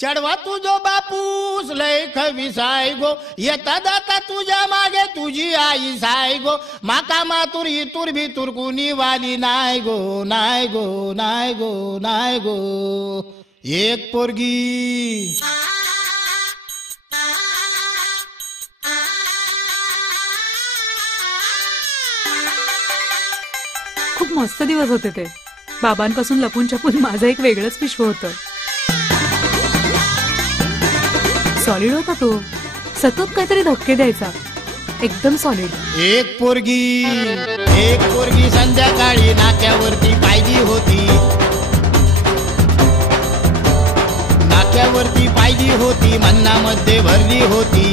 चढवा तुझो बापूस लय खविसाय गो, येता जाता तुझ्या मागे तुझी आई साय गो, माका मातुर इतुर भितुर कुणी वाली नाय गो, नाय गो, नाय गो, नाय गो. एक पोरगी खूप मस्त दिवस होते ते. बाबांपासून लपून छपून माझं एक वेगळंच विश्व होतं. सॉलिड होता तो, सतत काहीतरी धक्के द्यायचा, एकदम सॉलिड. एक पोरगी संध्याकाळी नाक्यावरती पाहिली होती, नाक्यावरती पाहिली होती, मन्नामध्ये भरली होती.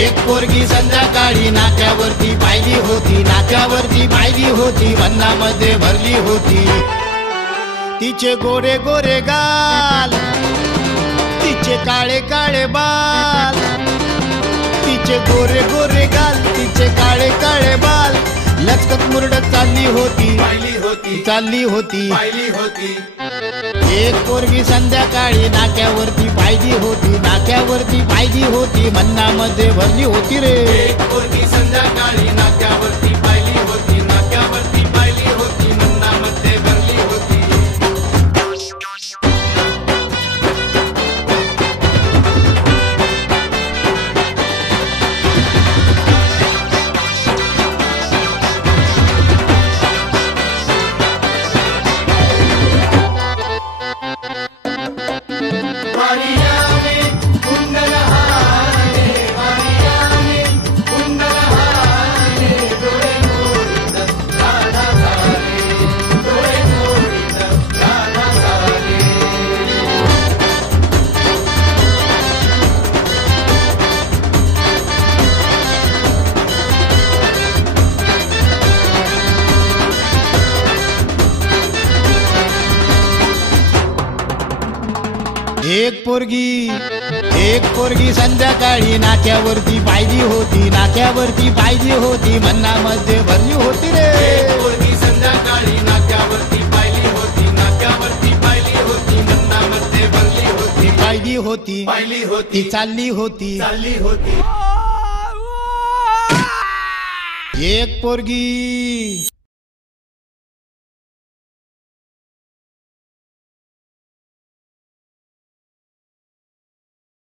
एक पोरगी संध्याकाळी नाक्यावरती पाहिली होती, नाक्यावरती पाहिली होती, मन्नामध्ये भरली होती. तिचे गोरे गोरे गाल, तिचे काळे काळे बाल, तिचे गोरे गोरे गाल, तिचे काळे काळे बाल, लचकत मुरडत चालली होती, चालली होती. एक पोरगी संध्याकाळी नाक्यावरती पाहिली होती, नाक्यावरती पाहिली होती, मन्नामध्ये भरली होती रे. एक पोरगी संध्याकाळी नाक्यावरती पाहिली होती, नाक्यावरती पाहिली होती, मन्नामध्ये भरली होती. एक पोरगी संध्याकाळी नाक्यावरती पाहिली होती, नाक्यावरती पाहिली होती, मन्नामध्ये भरली होती रे. एक पोरगी संध्याकाळी नाक्यावरती पाहिली होती, नाक्यावरती पाहिली होती, मन्नामध्ये भरली होती. पाहिली होती, पाहिली होती, चालली होती, चालली होती. एक पोरगी